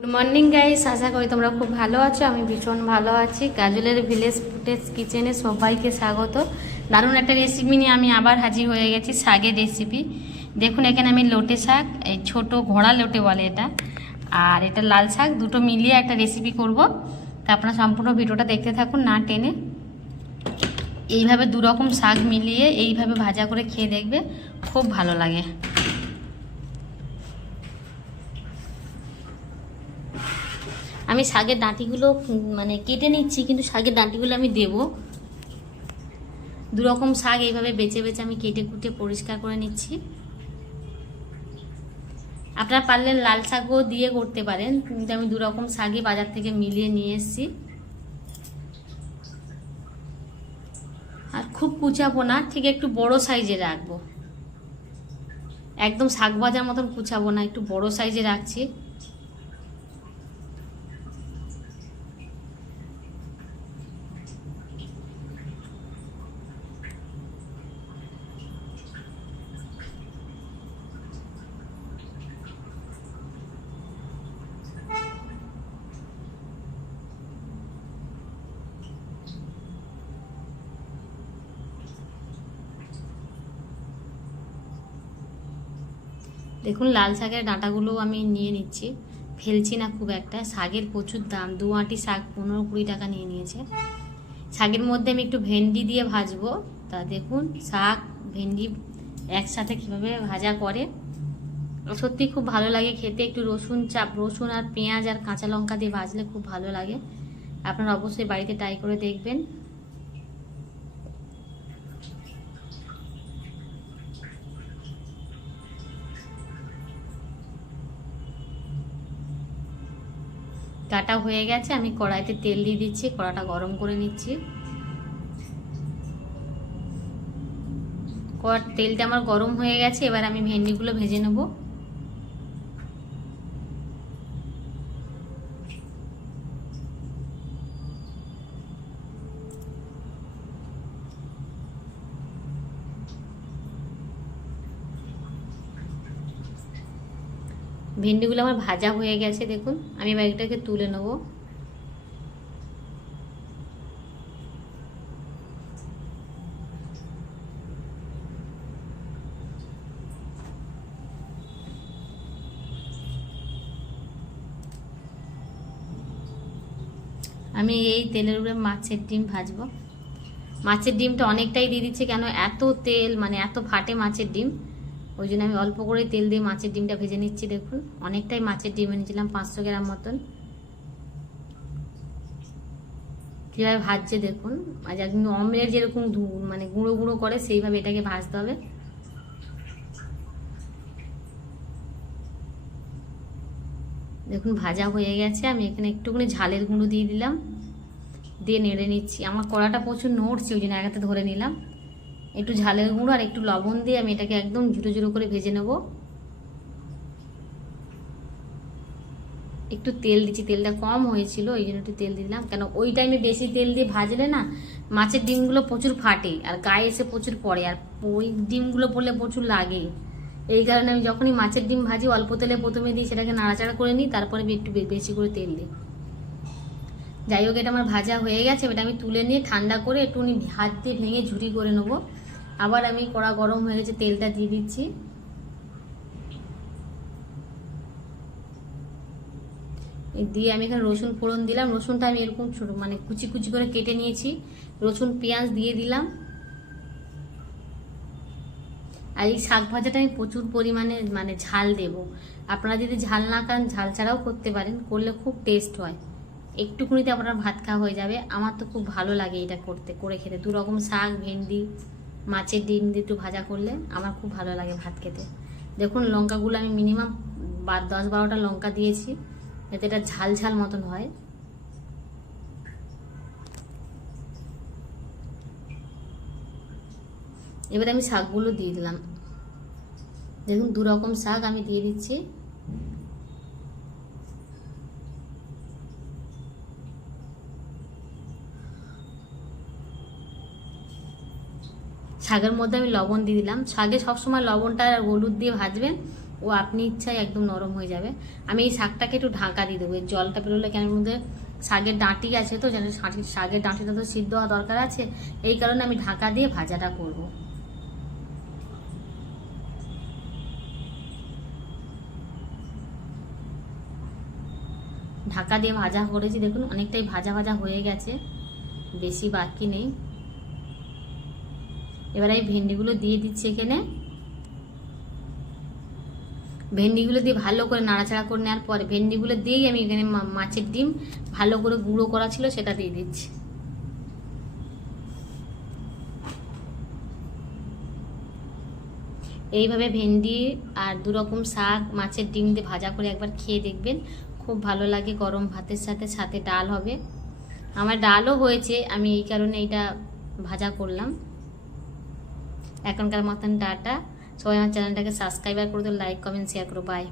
Good morning guys, আশা করি তোমরা খুব ভালো আছো। আমি ভীষণ ভালো আছি। কাজলের ভিলেজ ফুটেজ কিচেনে সবাইকে স্বাগত। দারুণ একটা রেসিপি নিয়ে আমি আবার হাজির হয়ে গেছি, শাকের রেসিপি। দেখুন এখানে আমি লোটে শাক, এই ছোট ঘোড়া লোটে বলে এটা, আর এটা লাল শাক, দুটো মিলিয়ে একটা রেসিপি করব। তা আপনারা সম্পূর্ণ ভিডিওটা দেখতে থাকুন না টেনে। এইভাবে দু রকম শাক মিলিয়ে এইভাবে ভাজা করে খেয়ে দেখবে, খুব ভালো লাগে। আমি শাকের ডাঁটিগুলো মানে কেটে নিচ্ছি, কিন্তু শাকের ডাঁটিগুলো আমি দেব। দু রকম শাক এইভাবে বেছে বেছে আমি কেটে কুটে পরিষ্কার করে নিচ্ছি। আপনারা পারলে লাল শাকও দিয়ে করতে পারেন, কিন্তু আমি দু রকম শাকই বাজার থেকে মিলিয়ে নিয়ে এসেছি। আর খুব কুচাবো না, ঠিক একটু বড় সাইজে রাখবো। একদম শাক ভাজার মতন কুচাবো না, একটু বড় সাইজে রাখছি। দেখুন লাল শাকের ডাঁটাগুলো আমি নিয়ে নিচ্ছি, ফেলছি না খুব একটা। শাকের প্রচুর দাম, 2 আঁটি শাক 15-20 টাকা নিয়ে নিয়েছে। শাকের মধ্যে আমি একটু ভেন্ডি দিয়ে ভাজবো। তা দেখুন শাক ভেন্ডি একসাথে কীভাবে ভাজা করে, সত্যি খুব ভালো লাগে খেতে। একটু রসুন আর পেঁয়াজ আর কাঁচা লঙ্কা দিয়ে ভাজলে খুব ভালো লাগে। আপনারা অবশ্যই বাড়িতে ট্রাই করে দেখবেন। কাটা হয়ে গেছে, আমি কড়াইতে তেল দিয়ে দিচ্ছি, কড়াটা গরম করে নিচ্ছি। তেলটা আমার গরম হয়ে গেছে, এবার আমি ভেন্ডিগুলো ভেজে নেব। ভেন্ডিগুলো আমার ভাজা হয়ে গেছে, দেখুন। আমি এবার এটাকে তুলে নেব। আমি এই তেলের উপরে মাছের ডিম ভাজবো। মাছের ডিমটা অনেকটাই দিয়ে দিচ্ছে, কেন এত তেল, মানে এত ফাটে মাছের ডিম, ওই জন্য আমি অল্প করে তেল দিয়ে মাছের ডিমটা ভেজে নিচ্ছি। দেখুন অনেকটাই মাছের ডিম এনেছিলাম, 500 গ্রাম মতন। কীভাবে ভাজছে দেখুন, একদম অমলেট যেরকম মানে গুঁড়ো গুঁড়ো করে সেইভাবে এটাকে ভাজতে হবে। দেখুন ভাজা হয়ে গেছে। আমি এখানে একটুখানি ঝালের গুঁড়ো দিয়ে দিলাম, দিয়ে নেড়ে নিচ্ছি। আমার কড়াটা প্রচুর নড়ছে, ওই জন্য একাতে ধরে নিলাম। একটু ঝালের গুঁড়ো আর একটু লবণ দিয়ে আমি এটাকে একদম ঝুড়ো ঝুড়ো করে ভেজে নেব। একটু তেল দিচ্ছি, তেলটা কম হয়েছিল ওই জন্য একটু তেল দিলাম, কেন ওই টাইমে বেশি তেল দিয়ে ভাজলে না মাছের ডিমগুলো প্রচুর ফাটে আর গায়ে এসে প্রচুর পড়ে, আর ওই ডিমগুলো পড়লে প্রচুর লাগে। এই কারণে আমি যখনই মাছের ডিম ভাজি অল্প তেলে প্রথমে দিই, সেটাকে নাড়াচাড়া করে নিই, তারপরে একটু বেশি করে তেল দিই। যাই হোক, এটা আমার ভাজা হয়ে গেছে। এটা আমি তুলে নিয়ে ঠান্ডা করে একটু হাত দিয়ে ভেঙে ঝুরি করে নেবো। আবার আমি কড়া গরম হয়ে গেছে, তেলটা দিয়ে দিচ্ছি। দিয়ে আমি এখানে রসুন ফোড়ন দিলাম। রসুনটা আমি এরকম ছোট মানে কুচি কুচি করে কেটে নিয়েছি। রসুন পেঁয়াজ দিয়ে দিলাম। আর এই শাক ভাজাটা আমি প্রচুর পরিমাণে মানে ঝাল দেব। আপনারা যদি ঝাল না খান, ঝাল ছাড়াও করতে পারেন, করলে খুব টেস্ট হয়। একটুকুনিতে আপনার ভাত খাওয়া হয়ে যাবে। আমার তো খুব ভালো লাগে এটা করে খেতে। 2 রকম শাক, ভেন্ডি, মাছের ডিম দিয়ে একটু ভাজা করলে আমার খুব ভালো লাগে ভাত খেতে। দেখুন লঙ্কাগুলো আমি মিনিমাম 10-12টা লঙ্কা দিয়েছি, যাতে এটা ঝাল ঝাল মতন হয়। এবারে আমি শাকগুলো দিয়ে দিলাম। দেখুন 2 রকম শাক আমি দিয়ে দিচ্ছি। শাকের মধ্যে আমি লবণ দিয়ে দিলাম। শাকে সবসময় লবণটা আর হলুদ দিয়ে ভাজবেন, ও আপনি ইচ্ছায় একদম নরম হয়ে যাবে। আমি এই শাকটাকে একটু ঢাকা দিয়ে দেবো, এই জলটা বেরোলে কেন মধ্যে শাকের ডাঁটি আছে তো, যেন শাকের ডাঁটিটা তো সিদ্ধ হওয়া দরকার আছে, এই কারণে আমি ঢাকা দিয়ে ভাজাটা করব। ঢাকা দিয়ে ভাজা করেছি, দেখুন অনেকটাই ভাজা ভাজা হয়ে গেছে, বেশি বাকি নেই। এবার এই ভেন্ডিগুলো দিয়ে দিচ্ছি এখানে। ভেন্ডিগুলো দিয়ে ভালো করে নাড়াচাড়া করে নেওয়ার পরে ভেন্ডিগুলো দিয়েই আমি এখানে মাছের ডিম ভালো করে গুঁড়ো করা ছিল সেটা দিয়ে দিচ্ছি। এইভাবে ভেন্ডি আর 2 রকম শাক মাছের ডিম দিয়ে ভাজা করে একবার খেয়ে দেখবেন, খুব ভালো লাগে। গরম ভাতের সাথে, সাথে ডাল হবে। আমার ডালও হয়েছে, আমি এই কারণে এইটা ভাজা করলাম। এখনকার মতন টাটা। সবাই আমার চ্যানেলটাকে সাবস্ক্রাইব করে দাও, লাইক কমেন্ট শেয়ার করো। বাই।